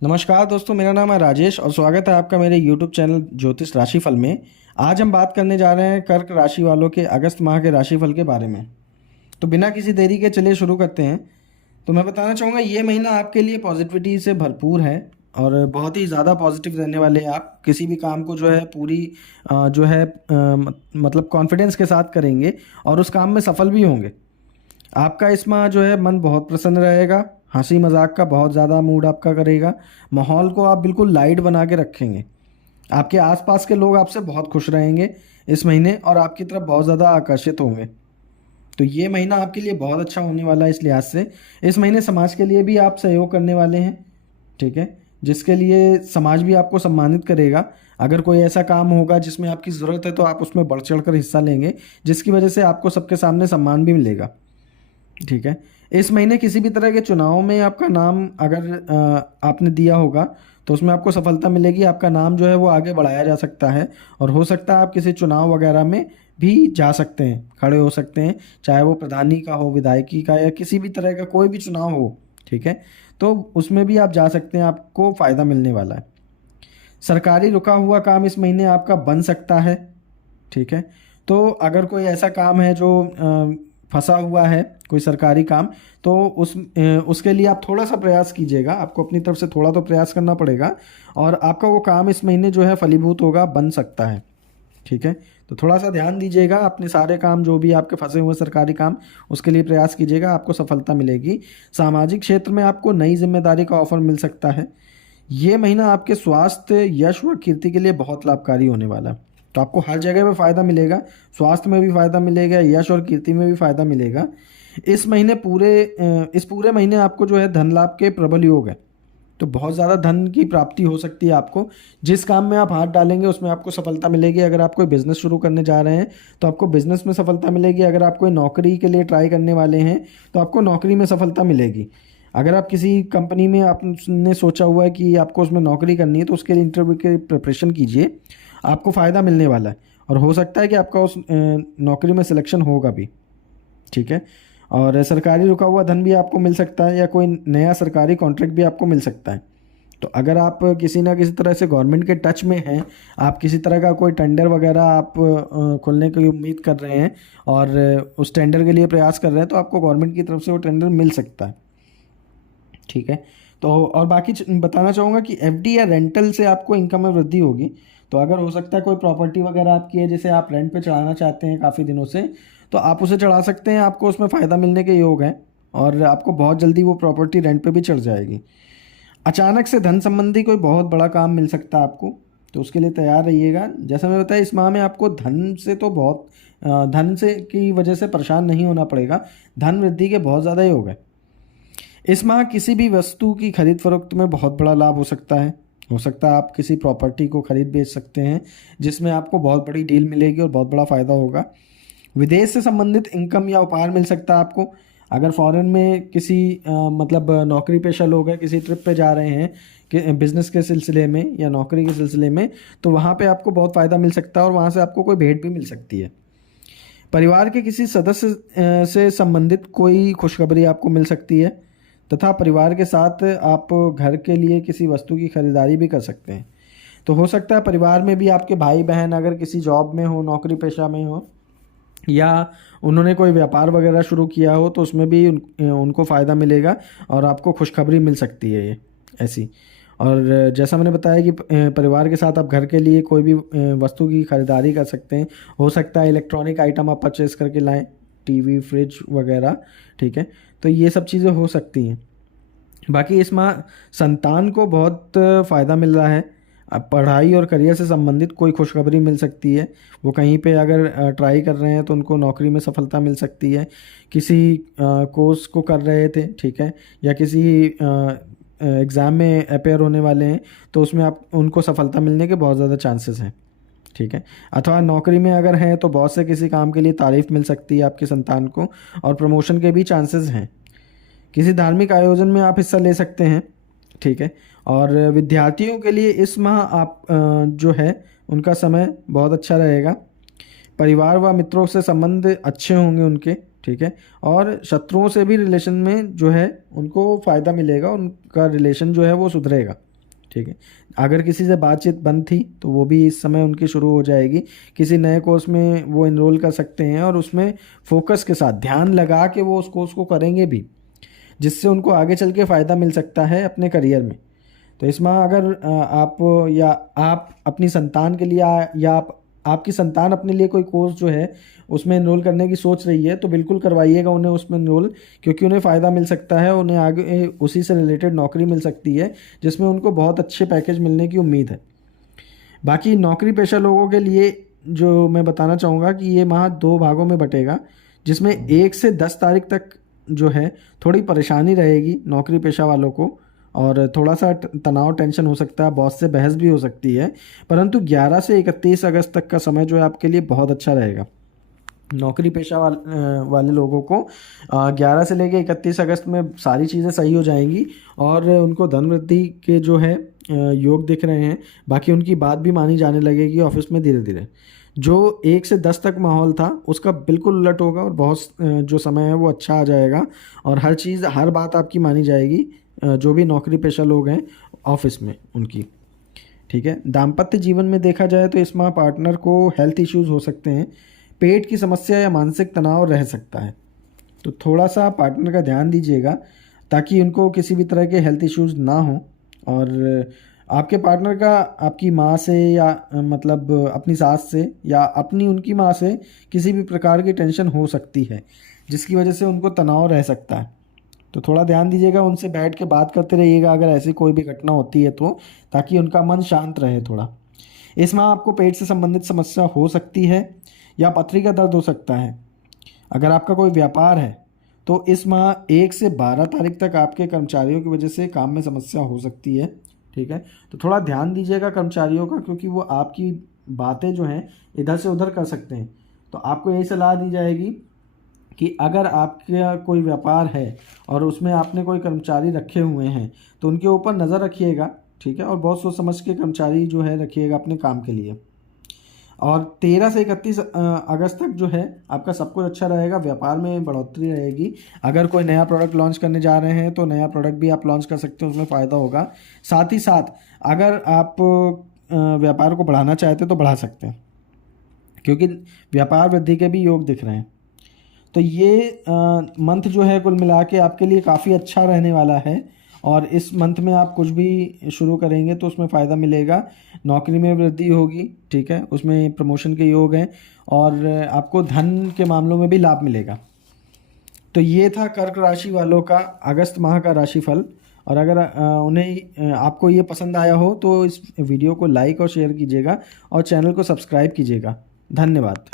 नमस्कार दोस्तों, मेरा नाम है राजेश और स्वागत है आपका मेरे YouTube चैनल ज्योतिष राशिफल में। आज हम बात करने जा रहे हैं कर्क राशि वालों के अगस्त माह के राशिफल के बारे में। तो बिना किसी देरी के चलिए शुरू करते हैं। तो मैं बताना चाहूँगा ये महीना आपके लिए पॉजिटिविटी से भरपूर है और बहुत ही ज़्यादा पॉजिटिव रहने वाले हैं। आप किसी भी काम को जो है पूरी मतलब कॉन्फिडेंस के साथ करेंगे और उस काम में सफल भी होंगे। आपका इस माह जो है मन बहुत प्रसन्न रहेगा, हंसी मजाक का बहुत ज़्यादा मूड आपका करेगा। माहौल को आप बिल्कुल लाइट बना के रखेंगे। आपके आसपास के लोग आपसे बहुत खुश रहेंगे इस महीने और आपकी तरफ बहुत ज़्यादा आकर्षित होंगे। तो ये महीना आपके लिए बहुत अच्छा होने वाला है। इस लिहाज से इस महीने समाज के लिए भी आप सहयोग करने वाले हैं, ठीक है, जिसके लिए समाज भी आपको सम्मानित करेगा। अगर कोई ऐसा काम होगा जिसमें आपकी ज़रूरत है तो आप उसमें बढ़ चढ़ कर हिस्सा लेंगे, जिसकी वजह से आपको सबके सामने सम्मान भी मिलेगा, ठीक है। इस महीने किसी भी तरह के चुनाव में आपका नाम अगर आपने दिया होगा तो उसमें आपको सफलता मिलेगी। आपका नाम जो है वो आगे बढ़ाया जा सकता है और हो सकता है आप किसी चुनाव वगैरह में भी जा सकते हैं, खड़े हो सकते हैं, चाहे वो प्रधानी का हो, विधायकी का, या किसी भी तरह का कोई भी चुनाव हो, ठीक है। तो उसमें भी आप जा सकते हैं, आपको फ़ायदा मिलने वाला है। सरकारी रुका हुआ काम इस महीने आपका बन सकता है, ठीक है। तो अगर कोई ऐसा काम है जो फंसा हुआ है, कोई सरकारी काम, तो उसके लिए आप थोड़ा सा प्रयास कीजिएगा। आपको अपनी तरफ से थोड़ा तो प्रयास करना पड़ेगा और आपका वो काम इस महीने जो है फलीभूत होगा, बन सकता है, ठीक है। तो थोड़ा सा ध्यान दीजिएगा, अपने सारे काम जो भी आपके फंसे हुए सरकारी काम, उसके लिए प्रयास कीजिएगा, आपको सफलता मिलेगी। सामाजिक क्षेत्र में आपको नई जिम्मेदारी का ऑफर मिल सकता है। ये महीना आपके स्वास्थ्य, यश व कीर्ति के लिए बहुत लाभकारी होने वाला है। तो आपको हर जगह पे फ़ायदा मिलेगा, स्वास्थ्य में भी फ़ायदा मिलेगा, यश और कीर्ति में भी फ़ायदा मिलेगा। इस पूरे महीने आपको जो है धन लाभ के प्रबल योग है। तो बहुत ज़्यादा धन की प्राप्ति हो सकती है आपको। जिस काम में आप हाथ डालेंगे उसमें आपको सफलता मिलेगी। अगर आप कोई बिज़नेस शुरू करने जा रहे हैं तो आपको बिज़नेस में सफलता मिलेगी। अगर आप कोई नौकरी के लिए ट्राई करने वाले हैं तो आपको नौकरी में सफलता मिलेगी। अगर आप किसी कंपनी में आपने सोचा हुआ है कि आपको उसमें नौकरी करनी है तो उसके लिए इंटरव्यू की प्रिपरेशन कीजिए, आपको फ़ायदा मिलने वाला है और हो सकता है कि आपका उस नौकरी में सिलेक्शन होगा भी, ठीक है। और सरकारी रुका हुआ धन भी आपको मिल सकता है या कोई नया सरकारी कॉन्ट्रैक्ट भी आपको मिल सकता है। तो अगर आप किसी ना किसी तरह से गवर्नमेंट के टच में हैं, आप किसी तरह का कोई टेंडर वगैरह आप खोलने की उम्मीद कर रहे हैं और उस टेंडर के लिए प्रयास कर रहे हैं, तो आपको गवर्नमेंट की तरफ से वो टेंडर मिल सकता है, ठीक है। तो और बाकी बताना चाहूँगा कि एफडी या रेंटल से आपको इनकम में वृद्धि होगी। तो अगर हो सकता है कोई प्रॉपर्टी वगैरह आपकी है जिसे आप रेंट पे चढ़ाना चाहते हैं काफ़ी दिनों से, तो आप उसे चढ़ा सकते हैं। आपको उसमें फ़ायदा मिलने के योग हैं और आपको बहुत जल्दी वो प्रॉपर्टी रेंट पे भी चढ़ जाएगी। अचानक से धन संबंधी कोई बहुत बड़ा काम मिल सकता है आपको, तो उसके लिए तैयार रहिएगा। जैसा मैं बताया, इस माह में आपको धन से तो बहुत धन से की वजह से परेशान नहीं होना पड़ेगा। धन वृद्धि के बहुत ज़्यादा योग है। इस माह किसी भी वस्तु की खरीद फरोख्त में बहुत बड़ा लाभ हो सकता है। हो सकता है आप किसी प्रॉपर्टी को खरीद बेच सकते हैं जिसमें आपको बहुत बड़ी डील मिलेगी और बहुत बड़ा फ़ायदा होगा। विदेश से संबंधित इनकम या उपहार मिल सकता है आपको। अगर फॉरेन में किसी मतलब नौकरी पेशा लोग हैं, किसी ट्रिप पे जा रहे हैं कि बिज़नेस के सिलसिले में या नौकरी के सिलसिले में, तो वहाँ पे आपको बहुत फ़ायदा मिल सकता है और वहाँ से आपको कोई भेंट भी मिल सकती है। परिवार के किसी सदस्य से संबंधित कोई खुशखबरी आपको मिल सकती है तथा परिवार के साथ आप घर के लिए किसी वस्तु की खरीदारी भी कर सकते हैं। तो हो सकता है परिवार में भी आपके भाई बहन अगर किसी जॉब में हो, नौकरी पेशा में हो, या उन्होंने कोई व्यापार वगैरह शुरू किया हो, तो उसमें भी उनको फ़ायदा मिलेगा और आपको खुशखबरी मिल सकती है ये ऐसी। और जैसा मैंने बताया कि परिवार के साथ आप घर के लिए कोई भी वस्तु की खरीदारी कर सकते हैं। हो सकता है इलेक्ट्रॉनिक आइटम आप परचेस करके लाएं, टीवी, फ्रिज वगैरह, ठीक है। तो ये सब चीज़ें हो सकती हैं। बाकी इस माह संतान को बहुत फ़ायदा मिल रहा है। अब पढ़ाई और करियर से संबंधित कोई खुशखबरी मिल सकती है। वो कहीं पे अगर ट्राई कर रहे हैं तो उनको नौकरी में सफलता मिल सकती है। किसी कोर्स को कर रहे थे, ठीक है, या किसी एग्ज़ाम में अपेयर होने वाले हैं, तो उसमें आप उनको सफलता मिलने के बहुत ज़्यादा चांसेस हैं, ठीक है। अथवा नौकरी में अगर हैं तो बॉस से किसी काम के लिए तारीफ़ मिल सकती है आपकी संतान को और प्रमोशन के भी चांसेस हैं। किसी धार्मिक आयोजन में आप हिस्सा ले सकते हैं, ठीक है। और विद्यार्थियों के लिए इस माह आप जो है उनका समय बहुत अच्छा रहेगा। परिवार व मित्रों से संबंध अच्छे होंगे उनके, ठीक है। और शत्रुओं से भी रिलेशन में जो है उनको फ़ायदा मिलेगा, उनका रिलेशन जो है वो सुधरेगा, ठीक है। अगर किसी से बातचीत बंद थी तो वो भी इस समय उनकी शुरू हो जाएगी। किसी नए कोर्स में वो इनरोल कर सकते हैं और उसमें फोकस के साथ ध्यान लगा के वो उस कोर्स को करेंगे भी, जिससे उनको आगे चल के फ़ायदा मिल सकता है अपने करियर में। तो इसमें अगर आप या आप अपनी संतान के लिए या आपकी संतान अपने लिए कोई कोर्स जो है उसमें इनरोल करने की सोच रही है तो बिल्कुल करवाइएगा उन्हें उसमें इनरोल, क्योंकि उन्हें फ़ायदा मिल सकता है, उन्हें आगे उसी से रिलेटेड नौकरी मिल सकती है जिसमें उनको बहुत अच्छे पैकेज मिलने की उम्मीद है। बाकी नौकरी पेशा लोगों के लिए जो मैं बताना चाहूँगा कि ये माह 2 भागों में बटेगा, जिसमें 1 से 10 तारीख तक जो है थोड़ी परेशानी रहेगी नौकरी पेशा वालों को, और थोड़ा सा तनाव टेंशन हो सकता है, बॉस से बहस भी हो सकती है। परंतु 11 से 31 अगस्त तक का समय जो है आपके लिए बहुत अच्छा रहेगा। नौकरी पेशा वाले लोगों को 11 से लेकर 31 अगस्त में सारी चीज़ें सही हो जाएंगी और उनको धन वृद्धि के जो है योग दिख रहे हैं। बाकी उनकी बात भी मानी जाने लगेगी ऑफिस में धीरे धीरे। जो 1 से 10 तक माहौल था उसका बिल्कुल उलट होगा और बहुत जो समय है वो अच्छा आ जाएगा और हर चीज़ हर बात आपकी मानी जाएगी, जो भी नौकरी पेशा लोग हैं ऑफिस में उनकी, ठीक है। दाम्पत्य जीवन में देखा जाए तो इस माह पार्टनर को हेल्थ इश्यूज हो सकते हैं, पेट की समस्या या मानसिक तनाव रह सकता है, तो थोड़ा सा पार्टनर का ध्यान दीजिएगा ताकि उनको किसी भी तरह के हेल्थ इश्यूज ना हो। और आपके पार्टनर का आपकी माँ से या मतलब अपनी सास से या अपनी उनकी माँ से किसी भी प्रकार की टेंशन हो सकती है जिसकी वजह से उनको तनाव रह सकता है, तो थोड़ा ध्यान दीजिएगा, उनसे बैठ के बात करते रहिएगा अगर ऐसी कोई भी घटना होती है तो, ताकि उनका मन शांत रहे थोड़ा। इस माह आपको पेट से संबंधित समस्या हो सकती है या पथरी का दर्द हो सकता है। अगर आपका कोई व्यापार है तो इस माह 1 से 12 तारीख तक आपके कर्मचारियों की वजह से काम में समस्या हो सकती है, ठीक है। तो थोड़ा ध्यान दीजिएगा कर्मचारियों का, क्योंकि वो आपकी बातें जो हैं इधर से उधर कर सकते हैं। तो आपको यही सलाह दी जाएगी कि अगर आपका कोई व्यापार है और उसमें आपने कोई कर्मचारी रखे हुए हैं तो उनके ऊपर नज़र रखिएगा, ठीक है, और बहुत सोच समझ के कर्मचारी जो है रखिएगा अपने काम के लिए। और 13 से 31 अगस्त तक जो है आपका सब कुछ अच्छा रहेगा, व्यापार में बढ़ोतरी रहेगी। अगर कोई नया प्रोडक्ट लॉन्च करने जा रहे हैं तो नया प्रोडक्ट भी आप लॉन्च कर सकते हैं, उसमें फ़ायदा होगा। साथ ही साथ अगर आप व्यापार को बढ़ाना चाहते हैं तो बढ़ा सकते हैं, क्योंकि व्यापार वृद्धि के भी योग दिख रहे हैं। तो ये मंथ जो है कुल मिला के आपके लिए काफ़ी अच्छा रहने वाला है और इस मंथ में आप कुछ भी शुरू करेंगे तो उसमें फ़ायदा मिलेगा। नौकरी में वृद्धि होगी, ठीक है, उसमें प्रमोशन के योग हैं और आपको धन के मामलों में भी लाभ मिलेगा। तो ये था कर्क राशि वालों का अगस्त माह का राशिफल। और अगर उन्हें आपको ये पसंद आया हो तो इस वीडियो को लाइक और शेयर कीजिएगा और चैनल को सब्सक्राइब कीजिएगा। धन्यवाद।